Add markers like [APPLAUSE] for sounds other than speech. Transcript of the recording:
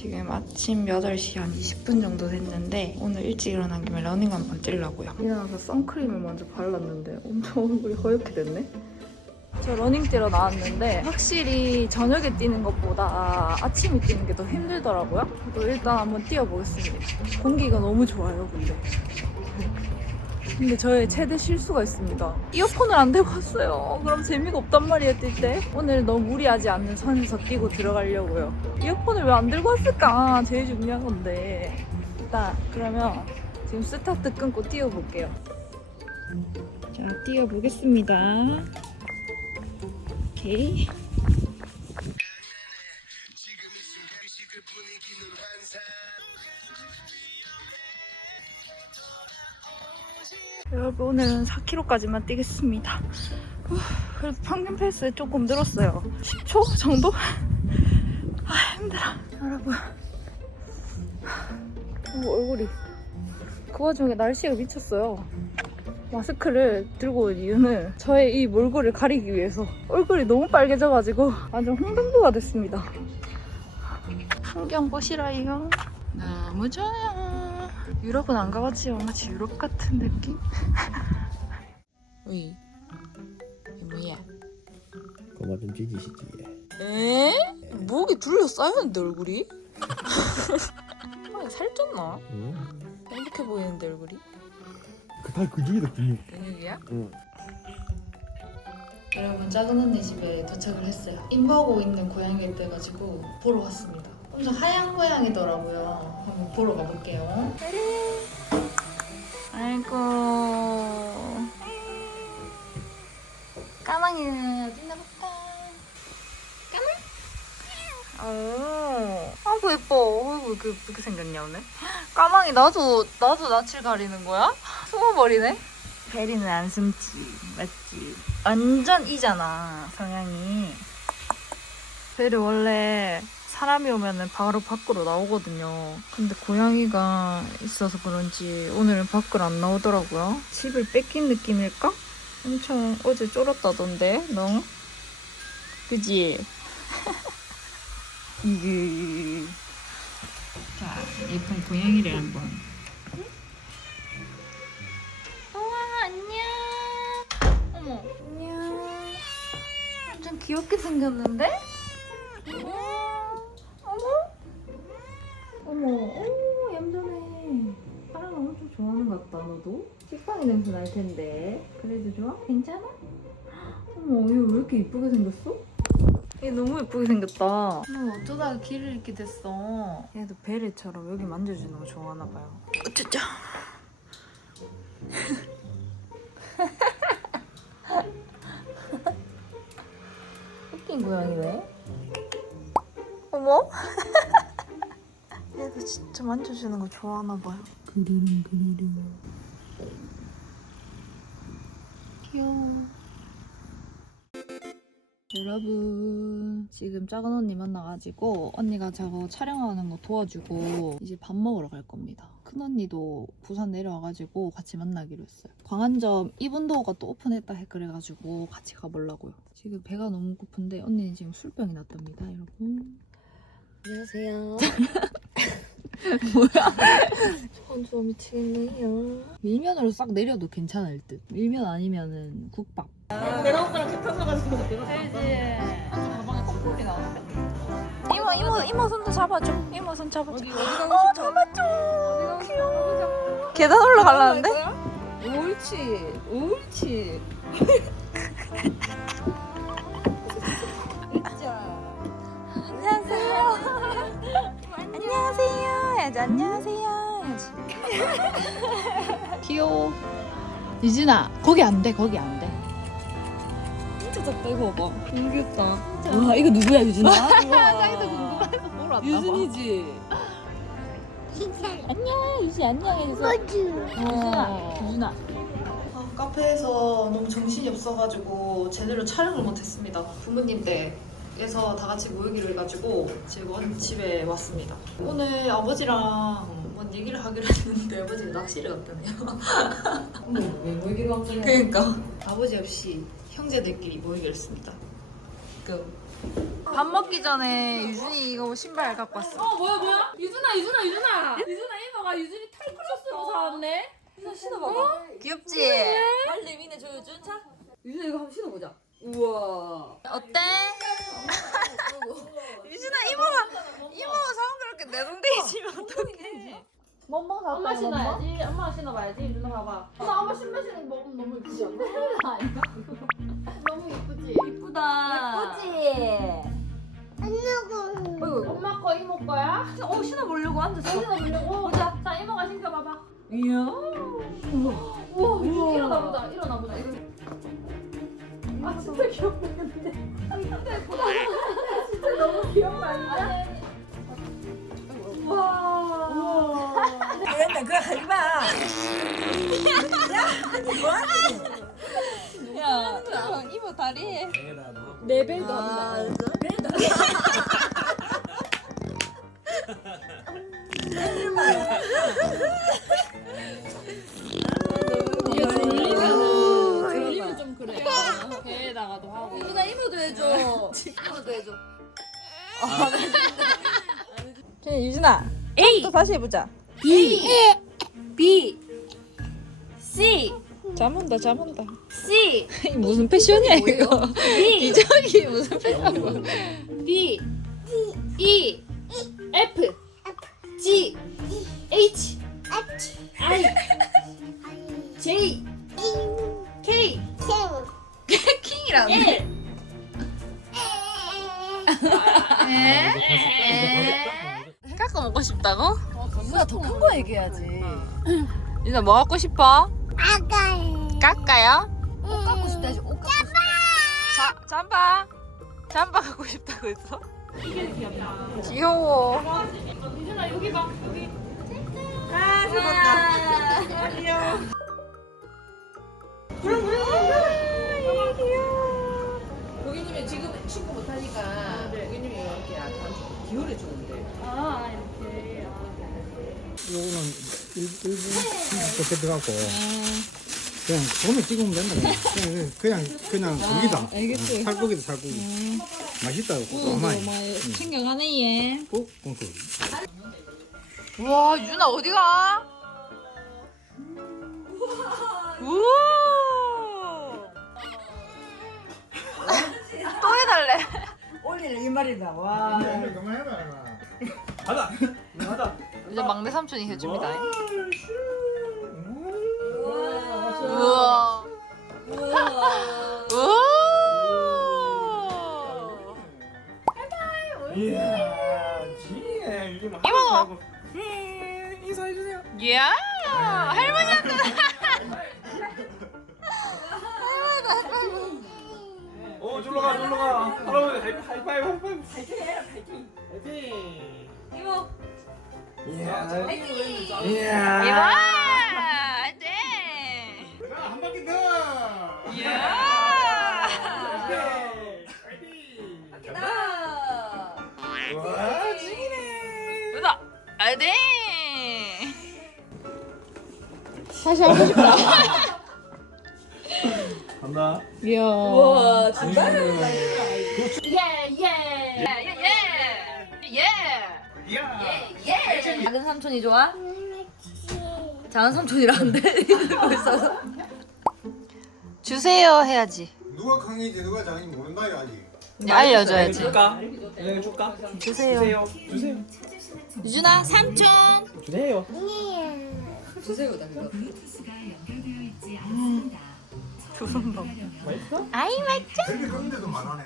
지금 아침 8시 한 20분 정도 됐는데 오늘 일찍 일어난 김에 러닝 한번 뛰려고요. 일어나서 선크림을 먼저 발랐는데 엄청 얼굴이 허옇게 됐네. 저 러닝 뛰러 나왔는데 확실히 저녁에 뛰는 것보다 아침에 뛰는 게 더 힘들더라고요. 또 일단 한번 뛰어보겠습니다. 공기가 너무 좋아요, 근데. 근데 저의 최대 실수가 있습니다. 이어폰을 안 대고 왔어요. 그럼 재미가 없단 말이에요, 뛸 때. 오늘 너무 무리하지 않는 선에서 뛰고 들어가려고요. 이어폰을 왜 안 들고 왔을까? 제일 중요한 건데. 일단, 그러면 지금 스타트 끊고 뛰어볼게요. 자, 뛰어보겠습니다. 오케이. 여러분 오늘은 4km까지만 뛰겠습니다. 후, 그래도 평균 페이스 조금 늘었어요. 10초 정도? 아 힘들어. 여러분. 오, 얼굴이. 그 와중에 날씨가 미쳤어요. 마스크를 들고 온 이유는 저의 이 몰골을 가리기 위해서 얼굴이 너무 빨개져가지고 완전 홍등부가 됐습니다. 풍경 보시라요. 너무 좋아요. 유럽은 안 가봤지만 마치 유럽 같은 느낌? [LAUGHS] 이게 뭐야 고마 좀 죽이시지 에? 목이 둘러싸였는데 얼굴이? 아, 살쪘나? 응? 행복해 보이는데 얼굴이? 그다 근육이다 근육 근육이야? 응. 여러분 작은 언니 집에 도착을 했어요. 임보하고 있는 고양이를 떼가지고 보러 왔습니다. 엄청 하얀 고양이더라고요. 보러 가볼게요. 아이고 까망이 어디 나볼까? 까망? 오, 아이고 예뻐. 아이고 그 그렇게 생겼냐 오늘? 까망이 나도 나도 낯을 가리는 거야? 숨어버리네. 베리는 안 숨지, 맞지? 완전 이잖아 성향이. 베리 원래 사람이 오면은 바로 밖으로 나오거든요. 근데 고양이가 있어서 그런지 오늘은 밖을 안 나오더라고요. 집을 뺏긴 느낌일까? 엄청 어제 쫄았다던데, 너? 그지? 이게. 자, 예쁜 고양이를 한번. 우와, 안녕. 어머, 안녕. 완전 귀엽게 생겼는데? 어머, 어머, 오, 얌전해. 사람 엄청 좋아하는 것 같다, 너도? 식빵이 냄새 날 텐데. 그래도 좋아? 괜찮아? 어머, 얘 왜 이렇게 이쁘게 생겼어? 얘 너무 예쁘게 생겼다. 너 어쩌다가 길을 잃게 됐어. 얘도 베레처럼 여기 만져주는 거 좋아하나 봐요. 어쩌자. [LAUGHS] 웃긴 고양이네. 어머? [LAUGHS] 얘도 진짜 만져주는 거 좋아하나 봐요. 그리름 그리름 귀여워. 여러분 지금 작은 언니 만나가지고 언니가 저거 촬영하는 거 도와주고 이제 밥 먹으러 갈 겁니다. 큰 언니도 부산 내려와가지고 같이 만나기로 했어요. 광안점 이분도어가 또 오픈했다 해 그래가지고 같이 가보려고요. 지금 배가 너무 고픈데 언니는 지금 술병이 났답니다, 여러분. 안녕하세요 [LAUGHS] 뭐야? 혼자 미치겠네요 밀면으로 싹 내려도 괜찮을 듯. 밀면 아니면은 국밥. 이모 이모 이모 손도 잡아줘. 이모 손 잡아줘. 어 잡아줘. 귀여워. 계단 올라가려는데? 옳지 옳지 해야지 안녕하세요. 해야지. [LAUGHS] 귀여워. 유진아 거기 안 돼. 거기 안 돼. 진짜 작다 이거 봐봐 너무 귀엽다 와 이거 누구야 유진아? [LAUGHS] 자기도 궁금해서 보러 왔나 봐. 유진이지 안녕 유진 안녕해서 유진아 유진아 아, 카페에서 너무 정신이 없어가지고 제대로 촬영을 못했습니다 부모님 댁에서 다 같이 모이기로 해가지고 지금 집에 왔습니다 오늘 아버지랑 뭔 얘기를 하기로 했는데 아버지가 낚시를 갔다네요 [LAUGHS] 어머 왜 모이기로 한 거야 그러니까 아버지 없이 형제들끼리 모이기로 했습니다 그 밥 먹기 전에 유준이 이거 신발 갖고 왔어. 어 뭐야 뭐야? 유준아 유준아 유준아 유준아 이모가 유준이 타이크로스로 사왔네. 유준아 신어봐봐. 귀엽지? 빨리 미네 저 유준 차. 유준아 이거 한번 신어보자. 우와. 어때? 엄마 신어야지. 엄마 신어봐야지. 누나 봐봐. 나 아마 신발 신는 거 먹으면 너무 이쁘지 않아? 아닌가? 너무 이쁘지? 이쁘다. 예쁘지? 어이구. 엄마 거 이모 거야? 어 신어보려고 앉았어. 어, 신어보려고? 보자. 자 이모가 신겨봐봐. 이야. 우와. 우와. 6kg 그거 하지 마. 야, 이모 다리. 레벨도 한다. 이게 졸리면은 졸리면 좀 그래. 배에다가도 하고. 누나 이모도 해줘. 이모도 해줘. 저 유준아. A. 또 다시 해보자. B B C 잠 온다, 잠 온다. C 이 무슨 패션이야 이거? 이정이 무슨 패션이야? B E F G H I 거 얘기해야지. 유준아 뭐 갖고 싶어? 깎아요? 옷 갖고 싶다 해야지. 옷 갖고 싶다. 자, 잠바. 잠바 갖고 싶다고 했어? 이게 귀엽다. 귀여워. 유준아 여기 봐 여기. 고객님이 지금 축구 못하니까 고객님이 이렇게 약간 기울여 주는데 아 이렇게. 요거는 일, 일부 좋게 들어가고 그냥 손을 찍으면 된다 그냥 그냥 그냥 고기다 알겠지 살고기도 살고기 맛있다고 고마워 챙겨가네 얘. 꼭 공수 우와 유준아 어디가? 우와. 또 해달래. 올리는 이 말이다. 와. 그만해라 가자 가자 이제 막내 삼촌이 해줍니다. 우와. 우와. 이모. 인사해주세요 이야 할머니한테. [LAUGHS] 어 놀러 가 놀러 가 할아버지 하이파이브 하이파이브 파이팅 파이팅 이모. 이야. 이야 네. 한 바퀴 더 이야. 파이팅 와 지네 누나. 다시 하고 싶다. 간다 이야. 와 진짜. 예 예. 예. 작은 삼촌이 좋아? 작은 삼촌이라는데 이러고 [LAUGHS] 있어서. 주세요 해야지. 누가 강인지 누가 작은지 모른다요 아직. 알려줘야지. 줄까? 그냥 줄까? 주세요. 주세요 주세요 유준아 삼촌. 주세요 주세요다 그거. 두손 봐. 맛있어? 아이 맛있죠? 되게 끓는데도 말하네.